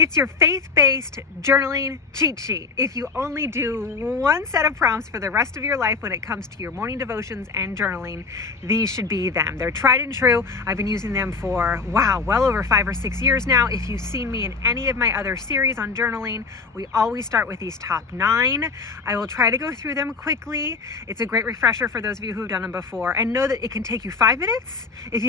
It's your faith-based journaling cheat sheet. If you only do one set of prompts for the rest of your life when it comes to your morning devotions and journaling, these should be them. They're tried and true. I've been using them for, well over 5 or 6 years now. If you've seen me in any of my other series on journaling, we always start with these top 9. I will try to go through them quickly. It's a great refresher for those of you who have done them before, and know that it can take you 5 minutes if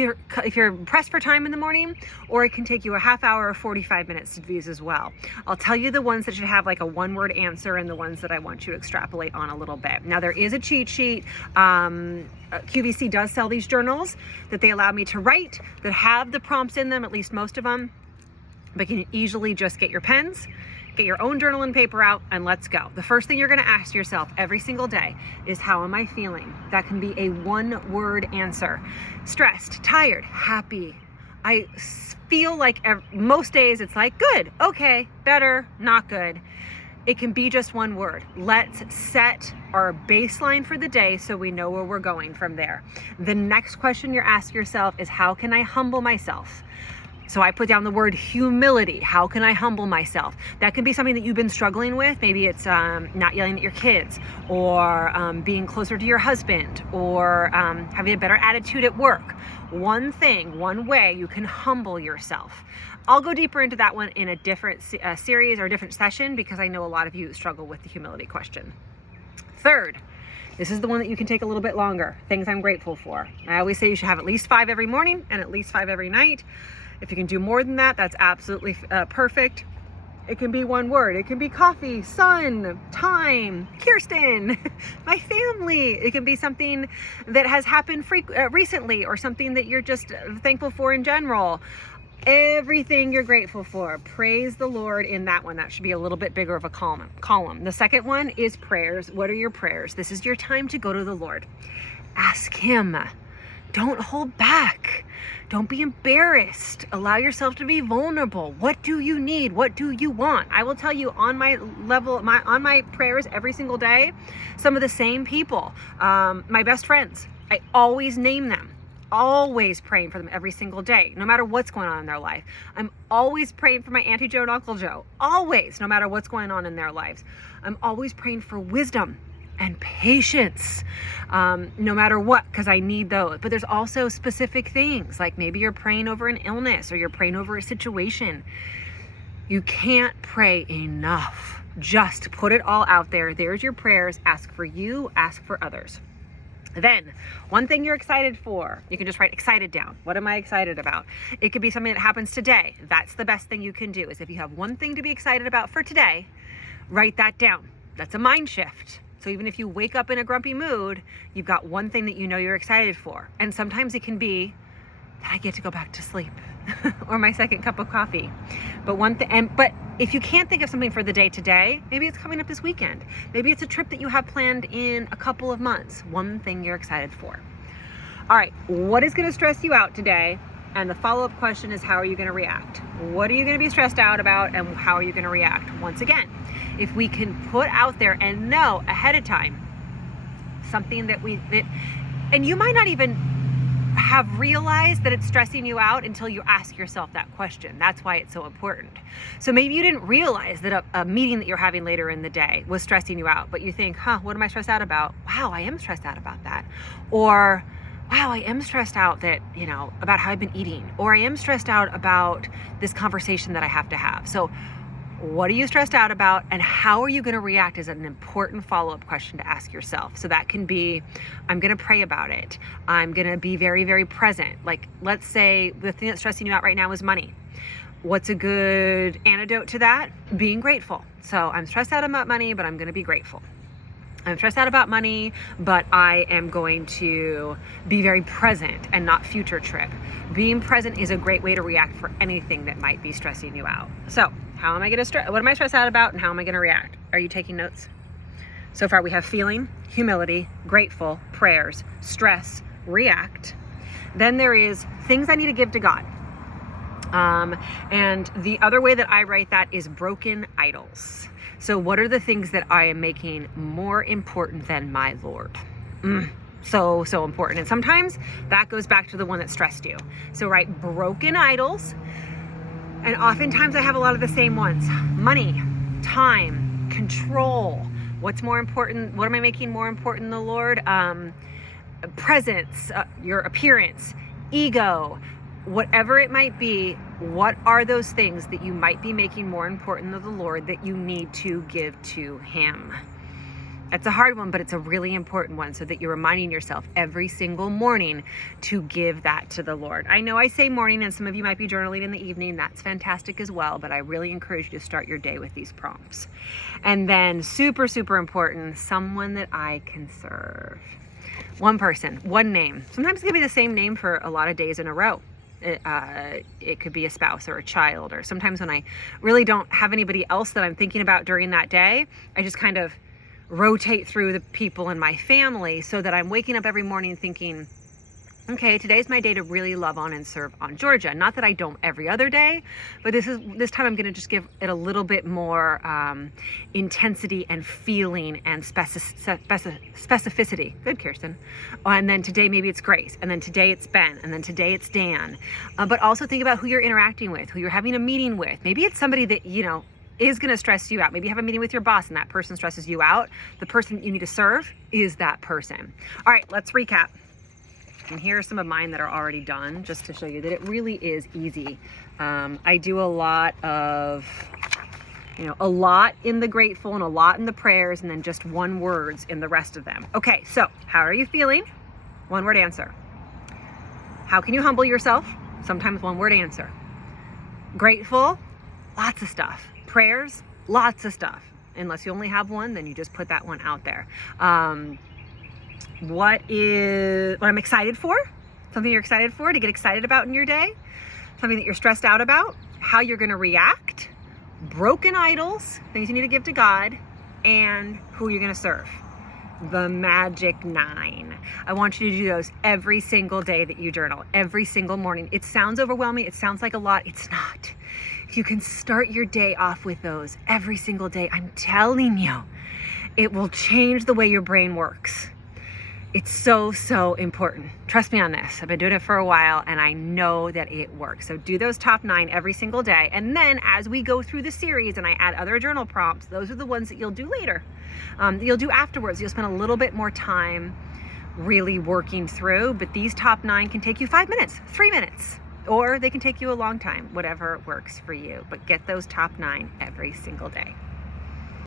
you're pressed for time in the morning, or it can take you a half hour or 45 minutes to do as well. I'll tell you the ones that should have like a one-word answer and the ones that I want you to extrapolate on a little bit. Now, there is a cheat sheet. QVC does sell these journals that they allow me to write that have the prompts in them, at least most of them, but you can easily just get your pens, get your own journal and paper out, and let's go. The first thing you're going to ask yourself every single day is, how am I feeling? That can be a one-word answer. Stressed, tired, happy. I feel like most days it's like good, okay, better, not good. It can be just one word. Let's set our baseline for the day so we know where we're going from there. The next question you're asking yourself is, how can I humble myself? So I put down the word humility. How can I humble myself? That can be something that you've been struggling with. Maybe it's not yelling at your kids, or being closer to your husband, or having a better attitude at work. One thing, one way you can humble yourself. I'll go deeper into that one in a different series or a different session, because I know a lot of you struggle with the humility question. Third, this is the one that you can take a little bit longer. Things I'm grateful for. I always say you should have at least 5 every morning and at least 5 every night. If you can do more than that, that's absolutely perfect. It can be one word. It can be coffee, sun, time, Kirsten, my family. It can be something that has happened recently, or something that you're just thankful for in general. Everything you're grateful for. Praise the Lord in that one. That should be a little bit bigger of a column. The second one is prayers. What are your prayers? This is your time to go to the Lord. Ask Him. Don't hold back. Don't be embarrassed. Allow yourself to be vulnerable. What do you need? What do you want? I will tell you, on my level, on my prayers every single day, some of the same people, my best friends, I always name them. Always praying for them every single day, no matter what's going on in their life. I'm always praying for my Auntie Joe and Uncle Joe. Always, no matter what's going on in their lives. I'm always praying for wisdom and patience, no matter what, because I need those. But there's also specific things, like maybe you're praying over an illness, or you're praying over a situation. You can't pray enough. Just put it all out there. There's your prayers. Ask for you, ask for others. Then, one thing you're excited for, you can just write excited down. What am I excited about? It could be something that happens today. That's the best thing you can do, is if you have one thing to be excited about for today, write that down. That's a mind shift. So even if you wake up in a grumpy mood, you've got one thing that you know you're excited for. And sometimes it can be that I get to go back to sleep or my second cup of coffee. But if you can't think of something for the day today, maybe it's coming up this weekend. Maybe it's a trip that you have planned in a couple of months. One thing you're excited for. All right, what is going to stress you out today? And the follow-up question is, how are you going to react? What are you going to be stressed out about, and how are you going to react? Once again, if we can put out there and know ahead of time something that and you might not even have realized that it's stressing you out until you ask yourself that question. That's why it's so important. So maybe you didn't realize that a meeting that you're having later in the day was stressing you out, but you think, what am I stressed out about? Wow, I am stressed out about that. Or, wow, I am stressed out about how I've been eating, or I am stressed out about this conversation that I have to have. So what are you stressed out about, and how are you going to react is an important follow-up question to ask yourself. So that can be, I'm going to pray about it. I'm going to be very, very present. Like, let's say the thing that's stressing you out right now is money. What's a good antidote to that? Being grateful. So I'm stressed out about money, but I'm going to be grateful. I'm stressed out about money, but I am going to be very present and not future trip. Being present is a great way to react for anything that might be stressing you out. So how am I going to what am I stressed out about, and how am I going to react? Are you taking notes? So far we have feeling, humility, grateful, prayers, stress, react. Then there is things I need to give to God. And the other way that I write that is broken idols. So what are the things that I am making more important than my Lord? So important. And sometimes that goes back to the one that stressed you. So write broken idols. And oftentimes I have a lot of the same ones. Money, time, control. What's more important? What am I making more important than the Lord? Presence, your appearance, ego, whatever it might be. What are those things that you might be making more important than the Lord that you need to give to Him? It's a hard one, but it's a really important one, so that you're reminding yourself every single morning to give that to the Lord. I know I say morning, and some of you might be journaling in the evening. That's fantastic as well, but I really encourage you to start your day with these prompts. And then super, super important, someone that I can serve. One person, one name. Sometimes it can be the same name for a lot of days in a row. It could be a spouse or a child, or sometimes when I really don't have anybody else that I'm thinking about during that day, I just kind of rotate through the people in my family, so that I'm waking up every morning thinking, okay, today's my day to really love on and serve on Georgia. Not that I don't every other day, but this time I'm going to just give it a little bit more intensity and feeling and specificity. Good, Kirsten. And then today maybe it's Grace, and then today it's Ben, and then today it's Dan. But also think about who you're interacting with, who you're having a meeting with. Maybe it's somebody that, is going to stress you out. Maybe you have a meeting with your boss and that person stresses you out. The person that you need to serve is that person. All right, let's recap. And here are some of mine that are already done, just to show you that it really is easy. I do a lot in the grateful and a lot in the prayers, and then just one words in the rest of them. Okay, so how are you feeling? One word answer. How can you humble yourself? Sometimes one word answer. Grateful, lots of stuff. Prayers, lots of stuff. Unless you only have one, then you just put that one out there. What I'm excited for? Something you're excited for, to get excited about in your day? Something that you're stressed out about? How you're going to react? Broken idols, things you need to give to God, and who you're going to serve. The magic 9. I want you to do those every single day that you journal, every single morning. It sounds overwhelming. It sounds like a lot. It's not. If you can start your day off with those every single day, I'm telling you, it will change the way your brain works. It's so, so important. Trust me on this. I've been doing it for a while, and I know that it works. So do those top 9 every single day. And then as we go through the series and I add other journal prompts, those are the ones that you'll do later. That you'll do afterwards. You'll spend a little bit more time really working through, but these top 9 can take you 5 minutes, 3 minutes, or they can take you a long time, whatever works for you. But get those top 9 every single day.